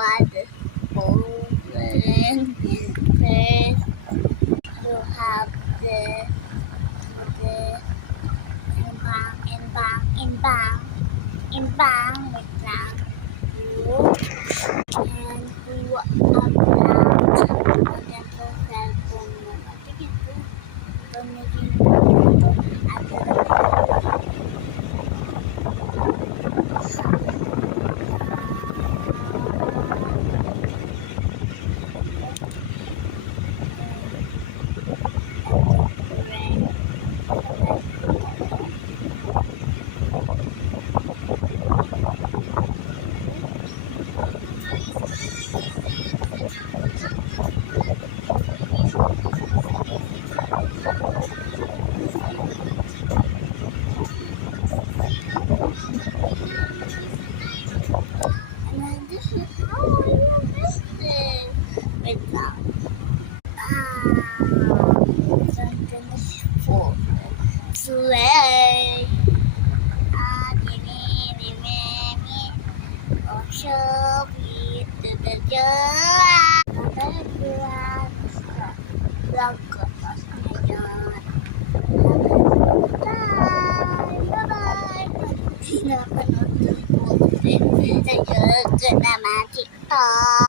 what open first you have the in bang wait lang you and who about whatever cellphone mo sige po pamigin at this is how I am business. Wait lang. Something is full. Slay. Oh, show me to the joy.